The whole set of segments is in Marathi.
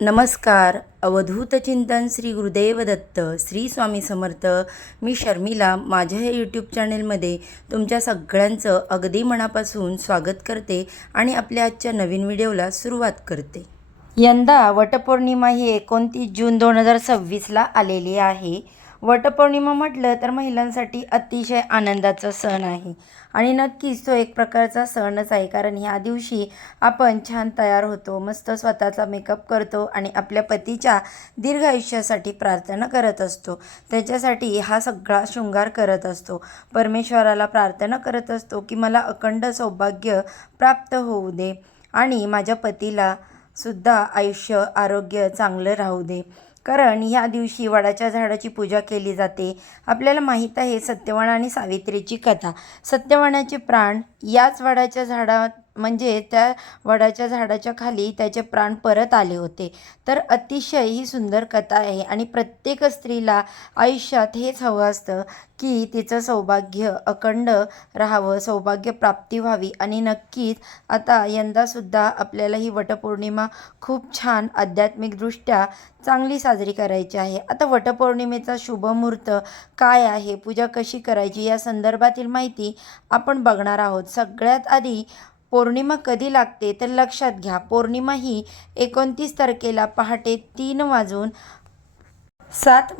नमस्कार. अवधूत चिंतन श्री गुरुदेव दत्त श्री स्वामी समर्थ. मी शर्मिला माझ्या या यूट्यूब चॅनेलमध्ये तुमच्या सगळ्यांचं अगदी मनापासून स्वागत करते आणि आपल्या आजच्या नवीन व्हिडिओला सुरुवात करते. यंदा वटपौर्णिमा ही 29 जून 2026ला आलेली आहे. वटपौर्णिमा म्हटलं तर महिलांसाठी अतिशय आनंदाचा सण आहे आणि नक्कीच तो एक प्रकारचा सणच आहे. कारण ह्या दिवशी आपण छान तयार होतो, मस्त स्वतःचा मेकअप करतो आणि आपल्या पतीच्या दीर्घ आयुष्यासाठी प्रार्थना करत असतो. त्याच्यासाठी हा सगळा शृंगार करत असतो. परमेश्वराला प्रार्थना करत असतो की मला अखंड सौभाग्य प्राप्त होऊ दे आणि माझ्या पतीला सुद्धा आयुष्य आरोग्य चांगलं राहू दे. कारण ह्या दिवशी वडाच्या झाडाची पूजा केली जाते. आपल्याला माहीत आहे सत्यवान आणि सावित्रीची कथा. सत्यवानाचे प्राण याच वडाच्या झाडात म्हणजे त्या वडाच्या झाडाच्या खाली त्याचे प्राण परत आले होते. तर अतिशय ही सुंदर कथा आहे आणि प्रत्येक स्त्रीला आयुष्यात हेच हवं असतं की तिचं सौभाग्य अखंड राहावं, सौभाग्य प्राप्ती व्हावी. आणि नक्कीच आता यंदासुद्धा आपल्याला ही वटपौर्णिमा खूप छान आध्यात्मिकदृष्ट्या चांगली साजरी करायची आहे. आता वटपौर्णिमेचा शुभमुहूर्त काय आहे, पूजा कशी करायची या संदर्भातील माहिती आपण बघणार आहोत. सगळ्यात आधी पौर्णिमा कधी लागते तर लक्षात घ्या, पौर्णिमा ही 29 तारखेला पहाटे 3:07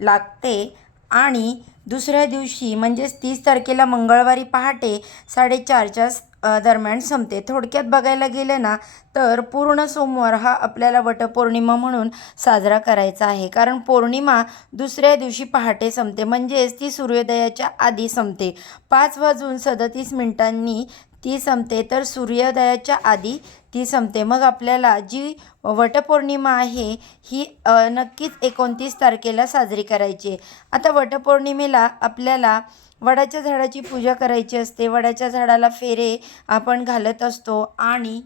लागते आणि दुसऱ्या दिवशी म्हणजेच 30 तारखेला मंगळवारी पहाटे 4:30च्या दरम्यान संपते. थोडक्यात बघायला गेलं ना तर पूर्ण सोमवार हा आपल्याला वटपौर्णिमा म्हणून साजरा करायचा आहे. कारण पौर्णिमा दुसऱ्या दिवशी पहाटे संपते म्हणजेच ती सूर्योदयाच्या आधी संपते. 5:37 ती संपते तर सूर्योदयाच्या आधी ती संपते. मग आपल्याला जी वटपौर्णिमा आहे ही नक्कीच 29 तारखेला साजरी करायची आहे. आता वटपौर्णिमेला आपल्याला वडाच्या झाडाची पूजा करायची असते. वडाच्या झाडाला फेरे आपण घालत असतो आणि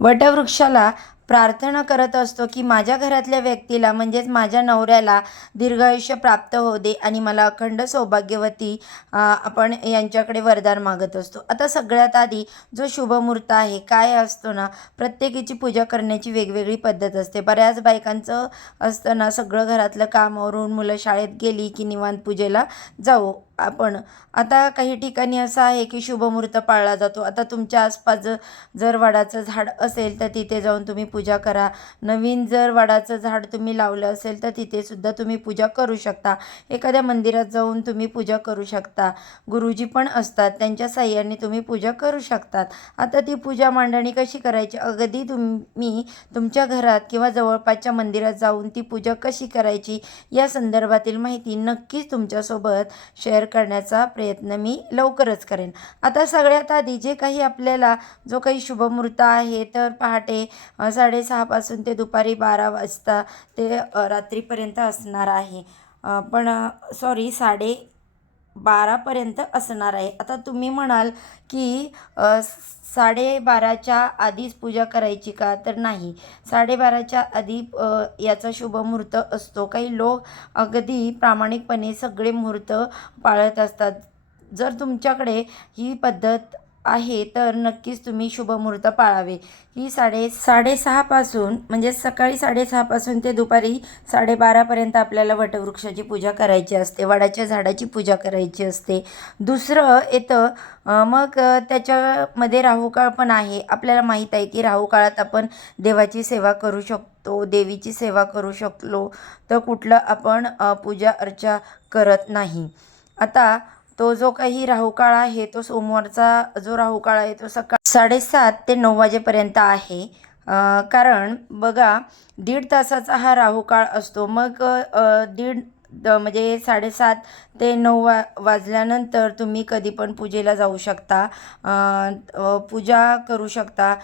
वटवृक्षाला प्रार्थना करत असतो की माझ्या घरातल्या व्यक्तीला म्हणजेच माझ्या नवऱ्याला दीर्घायुष्य प्राप्त होऊ दे आणि मला अखंड सौभाग्यवती आपण यांच्याकडे वरदान मागत असतो. आता सगळ्यात आधी जो शुभमुहूर्त आहे काय असतो ना, प्रत्येकीची पूजा करण्याची वेगवेगळी पद्धत असते. बऱ्याच बायकांचं असतं ना, सगळं घरातलं काम आवरून मुलं शाळेत गेली की निवांत पूजेला जाऊ आपण. आता काही ठिकाणी असं आहे की शुभमुहूर्त पाळला जातो. आता तुमच्या आसपास जर वडाचं झाड असेल तर तिथे जाऊन तुम्ही पूजा करा. नवीन जर वडाचं झाड तुम्ही लावलं असेल तर तिथे सुद्धा तुम्ही पूजा करू शकता. एखाद्या मंदिरात जाऊन तुम्ही पूजा करू शकता. गुरुजी पण असतात, त्यांच्या साह्याने तुम्ही पूजा करू शकतात. आता ती पूजा मांडणी कशी करायची, अगदी तुम्ही तुमच्या घरात किंवा जवळपासच्या मंदिरात जाऊन ती पूजा कशी करायची या संदर्भातील माहिती नक्कीच तुमच्यासोबत शेअर करण्याचा प्रयत्न मी लवकरच करेन. आता सगळ्यात आधी जे काही आपल्याला जो काही शुभमुहूर्त आहे तर पहाटे 6:30 ते दुपारी 12 ते रात्रीपर्यंत असणार आहे. पण सॉरी 12:30 असणार आहे. आता तुम्ही म्हणाल की 12:30च्या आधीच पूजा करायची का, तर नाही, 12:30च्या आधी याचा शुभमुहूर्त असतो. काही लोक अगदी प्रामाणिकपणे सगळे मुहूर्त पाळत असतात. जर तुमच्याकडे ही पद्धत आहे तर नक्कीच तुम्ही शुभमुहूर्त पाळावे. ही 6:30 म्हणजे सकाळी 6:30 ते दुपारी 12:30 आपल्याला वटवृक्षाची पूजा करायची असते, वडाच्या झाडाची पूजा करायची असते. दुसरं येतं मग त्याच्यामध्ये राहुकाळ पण आहे. आपल्याला माहीत आहे की राहुकाळात आपण देवाची सेवा करू शकतो, देवीची सेवा करू शकलो तर कुठलं आपण पूजा अर्चा करत नाही. आता तो जो काही राहुकाळ आहे तो सोमवारचा जो राहुकाळ आहे तो सकाळ 7:30 ते 9 वाजेपर्यंत आहे. कारण बघा 1.5 तासाचा हा राहुकाळ असतो. मग म्हणजे 7:30 ते 9 वाजल्यानंतर तुम्ही कधी पण पूजेला जाऊ शकता, पूजा करू शकता.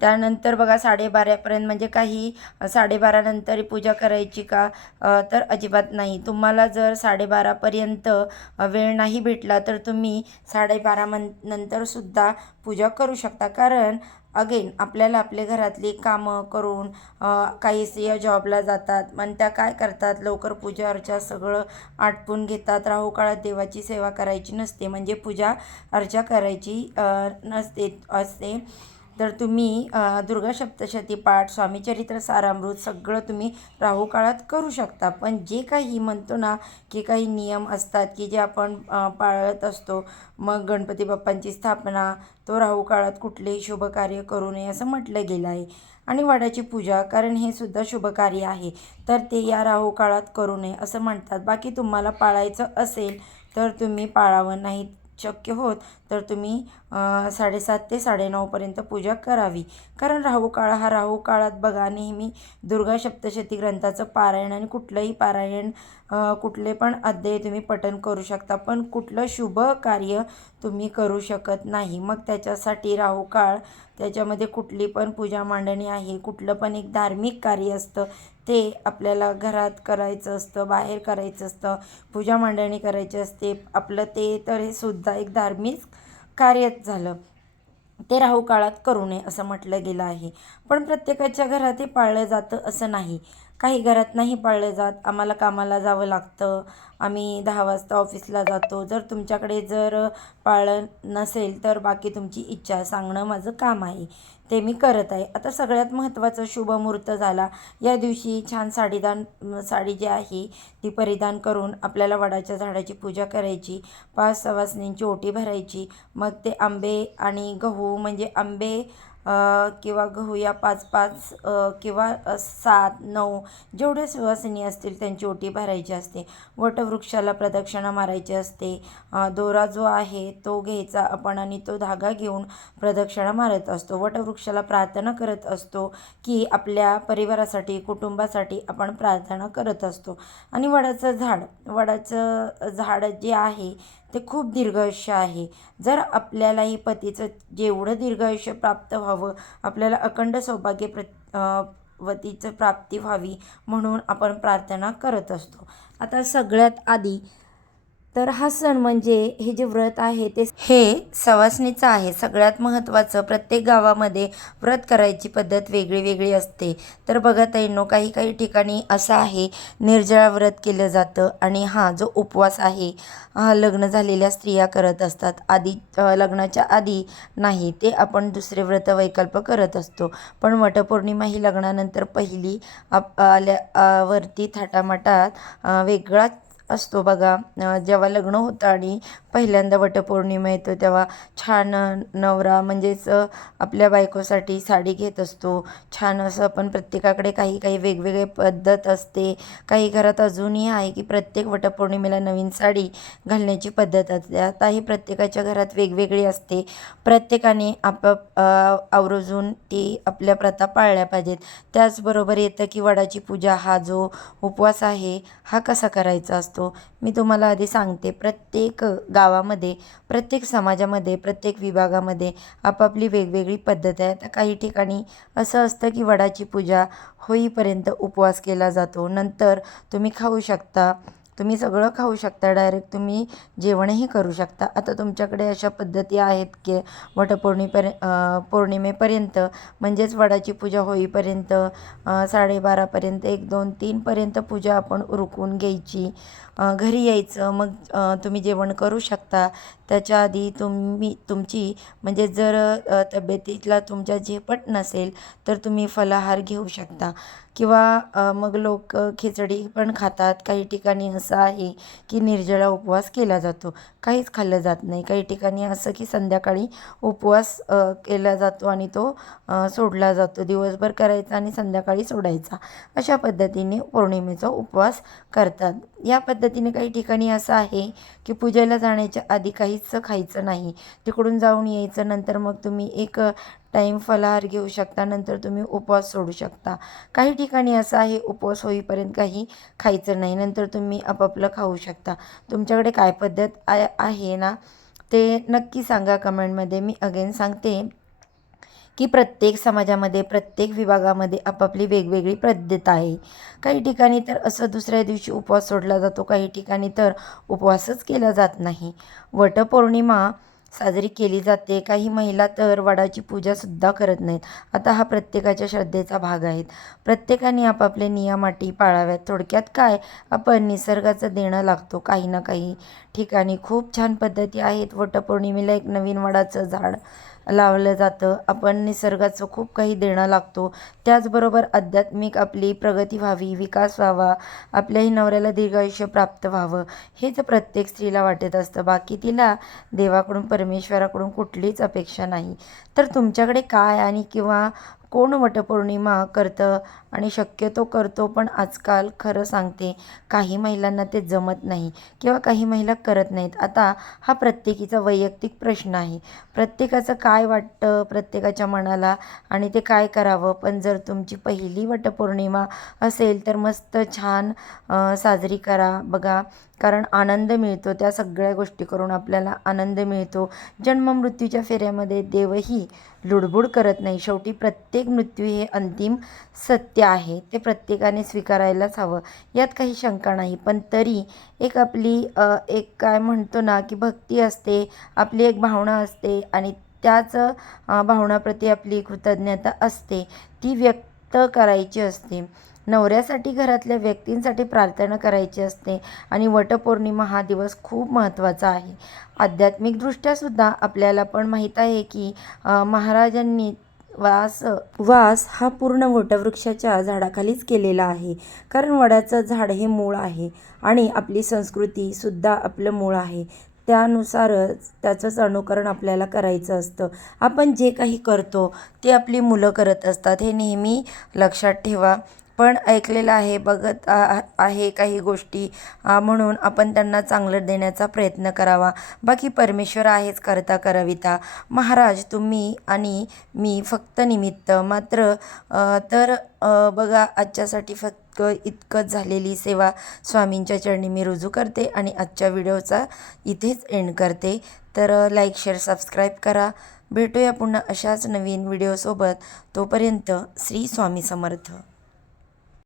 त्यानंतर बघा 12:30 म्हणजे काही 12:30 नंतर पूजा करायची का, तर अजिबात नाही. तुम्हाला जर 12:30पर्यंत वेळ नाही भेटला तर तुम्ही 12:30 नंतरसुद्धा पूजा करू शकता. कारण अगेन आपल्याला आपले घरातली कामं करून काही स्त्रिया जॉबला जातात, मग त्या काय करतात, लवकर पूजा अर्चा सगळं आटपून घेतात. राहुकाळात देवाची सेवा करायची नसते म्हणजे पूजा अर्चा करायची नसते असते. तर तुम्ही दुर्गा सप्तशती पाठ, स्वामीचरित्र सारामृत सगळं तुम्ही राहू काळात करू शकता. पण जे काही म्हणतो ना की काही नियम असतात की जे आपण पाळत असतो, मग गणपती बाप्पांची स्थापना, तो राहू काळात कुठलेही शुभ कार्य करू नये असं म्हटलं गेलं आहे. आणि वडाची पूजा, कारण हे सुद्धा शुभ कार्य आहे, तर ते या राहू काळात करू नये असं म्हणतात. बाकी तुम्हाला पाळायचं असेल तर तुम्ही पाळावं, नाही शक्य होत तर तुम्ही 7:30 ते 9:30पर्यंत पूजा करावी. कारण राहू काळ हा राहू काळात बघा नेहमी दुर्गा सप्तशती ग्रंथाचं पारायण आणि कुठलंही पारायण कुठले पण अध्याय तुम्ही पठण करू शकता, पण कुठलं शुभ कार्य तुम्ही करू शकत नाही. मग त्याच्यासाठी राहू काळ, त्याच्यामध्ये कुठली पण पूजा मांडणी आहे, कुठलं पण एक धार्मिक कार्य असतं ते आपल्याला घरात करायचं असतं, बाहेर करायचं असतं, पूजा मांडणी करायची असते आपलं, ते तर हे सुद्धा एक धार्मिक कार्यच झालं. ते राहू काळात करू नये असं म्हटलं गेलं आहे. पण प्रत्येकाच्या घरात हे पाळलं जातं असं नाही. काही घरात नाही पाळलं जात. आम्हाला कामाला जावं लागतं, आम्ही 10 वाजता ऑफिसला जातो. जर तुमच्याकडे जर पाळलं नसेल तर बाकी तुमची इच्छा, सांगणं माझं काम आहे, ते मी करत आहे. आता सगळ्यात महत्त्वाचं शुभ मुहूर्त झाला. या दिवशी छान साडी जी आहे ती परिधान करून आपल्याला वडाच्या झाडाची पूजा करायची, 5 सवासणींची ओटी भरायची. मग ते आंबे आणि गहू, म्हणजे आंबे किंवा गहू या 5-5 किंवा 7-9 जेवढे सुवासिनी असतील त्यांची ओटी भरायची असते. वटवृक्षाला प्रदक्षिणा मारायची असते. दोरा जो आहे तो घ्यायचा आपण आणि तो धागा घेऊन प्रदक्षिणा मारत असतो. वटवृक्षाला प्रार्थना करत असतो की आपल्या परिवारासाठी, कुटुंबासाठी आपण प्रार्थना करत असतो. आणि वडाचं झाड जे आहे ते खूप दीर्घायुष्य आहे. जर आपल्यालाही पतीचं जेवढं दीर्घायुष्य प्राप्त व्हावं, आपल्याला अखंड सौभाग्य वतीचं प्राप्ती व्हावी म्हणून आपण प्रार्थना करत असतो. आता सगळ्यात आधी तर हा सण म्हणजे हे जे व्रत आहे ते सवासणीचं आहे. सगळ्यात महत्त्वाचं, प्रत्येक गावामध्ये व्रत करायची पद्धत वेगळी वेगळी असते. तर बघा ताईंनो, काही काही ठिकाणी असं आहे निर्जळा व्रत केलं जातं. आणि हा जो उपवास आहे हा लग्न झालेल्या स्त्रिया करत असतात. लग्नाच्या आधी नाही, ते आपण दुसरे व्रत वैकल्प करत असतो. पण वटपौर्णिमा ही लग्नानंतर पहिली वरती थाटामाटात वेगळाच असतो बघा. जेव्हा लग्न होतं आणि पहिल्यांदा वटपौर्णिमा येतो तेव्हा छान नवरा म्हणजेच आपल्या बायकोसाठी साडी घेत असतो. छान असं, पण प्रत्येकाकडे काही काही वेगवेगळी पद्धत असते. काही घरात अजूनही आहे की प्रत्येक वटपौर्णिमेला नवीन साडी घालण्याची पद्धत असते. आता ही प्रत्येकाच्या घरात वेगवेगळी असते. प्रत्येकाने आवर्जून ती आपल्या प्रथा पाळल्या पाहिजेत. त्याचबरोबर येतं की वडाची पूजा, हा जो उपवास आहे हा कसा करायचा असतो मी तुम्हाला आधी सांगते. प्रत्येक गावामध्ये, प्रत्येक समाजामध्ये, प्रत्येक विभागामध्ये आपापली वेगवेगळी पद्धत आहे. आता काही ठिकाणी असं असतं की वडाची पूजा होईपर्यंत उपवास केला जातो. नंतर तुम्ही खाऊ शकता, तुम्ही सगळं खाऊ शकता, डायरेक्ट तुम्ही जेवणही करू शकता. आता तुमच्याकडे अशा पद्धती आहेत की पौर्णिमेपर्यंत म्हणजेच वडाची पूजा होईपर्यंत 12:30पर्यंत 1, 2, 3पर्यंत पूजा आपण उरकून घ्यायची, घरी यायचं. मग तुम्ही जेवण करू शकता. त्याच्या आधी तुमची म्हणजे जर तब्येतीला तुमच्या झेपत नसेल तर तुम्ही फलाहार घेऊ शकता. किंवा मग लोक खिचडी पण खातात. काही ठिकाणी असं आहे की निर्जळा उपवास केला जातो, काहीच खाल्लं जात नाही. काही ठिकाणी असं की संध्याकाळी उपवास केला जातो आणि तो सोडला जातो. दिवसभर करायचा आणि संध्याकाळी सोडायचा, अशा पद्धतीने पौर्णिमेचा उपवास करतात. या पद्धतीने काही ठिकाणी असं आहे की पूजेला जाण्याच्या आधी काहीच खायचं नाही, तिकडून जाऊन यायचं. नंतर मग तुम्ही एक टाईम फलाहार घेऊ शकता, नंतर तुम्ही उपवास सोडू शकता. काही ठिकाणी असं आहे उपवास होईपर्यंत काही खायचं नाही, नंतर तुम्ही आपापलं खाऊ शकता. तुमच्याकडे काय पद्धत आहे ना ते नक्की सांगा कमेंटमध्ये. मी अगेन सांगते की प्रत्येक समाजामध्ये, प्रत्येक विभागामध्ये आपापली वेगवेगळी पद्धत आहे. काही ठिकाणी तर असं दुसऱ्या दिवशी उपवास सोडला जातो, काही ठिकाणी तर उपवासच केला जात नाही. वटपौर्णिमा साजरी केली जाते. काही महिला तर वडाची पूजासुद्धा करत नाहीत. आता हा प्रत्येकाच्या श्रद्धेचा भाग आहे. प्रत्येकाने आपापले नियम अटी पाळाव्यात. थोडक्यात काय, आपण निसर्गाचं देणं लागतो. काही ना काही ठिकाणी खूप छान पद्धती आहेत. वटपौर्णिमेला एक नवीन वडाचं झाड लावलं जातं. आपण निसर्गाचं खूप काही देणं लागतो. त्याचबरोबर आध्यात्मिक आपली प्रगती व्हावी, विकास व्हावा, आपल्याही नवऱ्याला दीर्घायुष्य प्राप्त व्हावं, हेच प्रत्येक स्त्रीला वाटत असतं. बाकी तिला देवाकडून, परमेश्वराकडून कुठलीच अपेक्षा नाही. तर तुमच्याकडे काय आणि किंवा कोण वटपौर्णिमा करतं आणि शक्यतो करतो, पण आजकाल खरं सांगते काही महिलांना ते जमत नाही किंवा काही महिला करत नाहीत. आता हा प्रत्येकीचा वैयक्तिक प्रश्न आहे. प्रत्येकाचं काय वाटतं प्रत्येकाच्या मनाला आणि ते काय करावं. पण जर तुमची पहिली वटपौर्णिमा असेल तर मस्त छान साजरी करा बघा. कारण आनंद मिळतो, त्या सगळ्या गोष्टी करून आपल्याला आनंद मिळतो. जन्ममृत्यूच्या फेऱ्यामध्ये देवही लुडबुड करत नाही. शेवटी प्रत्येक मृत्यू हे अंतिम सत्य आहे, ते प्रत्येकाने स्वीकारायलाच हवं, यात काही शंका नाही. पण तरी एक आपली एक काय म्हणतो ना की भक्ती असते, आपली एक भावना असते आणि त्याच भावनाप्रती आपली कृतज्ञता असते, ती व्यक्त करायची असते. नवऱ्यासाठी घरातल्या व्यक्तींसाठी प्रार्थना करायची असते आणि वटपौर्णिमा हा दिवस खूप महत्त्वाचा आहे. आध्यात्मिकदृष्ट्यासुद्धा आपल्याला पण माहीत आहे की महाराजांनी वास हा पूर्ण वटवृक्षाच्या झाडाखालीच केलेला आहे. कारण वडाचं झाड हे मूळ आहे आणि आपली संस्कृतीसुद्धा आपलं मूळ आहे. त्यानुसारच त्याचंच अनुकरण आपल्याला करायचं असतं. आपण जे काही करतो ते आपली मुलं करत असतात, हे नेहमी लक्षात ठेवा. पण ऐकलेलं आहे, बघत आहे काही गोष्टी, म्हणून आपण त्यांना चांगलं देण्याचा प्रयत्न करावा. बाकी परमेश्वर आहेच करता करविता. महाराज तुम्ही आणि मी फक्त निमित्त मात्र. तर बघा, आजच्यासाठी फक्त इतकंच. झालेली सेवा स्वामींच्या चरणी मी रुजू करते आणि आजच्या व्हिडिओचा इथेच एंड करते. तर लाईक, शेअर, सबस्क्राईब करा. भेटूया पुन्हा अशाच नवीन व्हिडिओसोबत. तोपर्यंत श्री स्वामी समर्थ.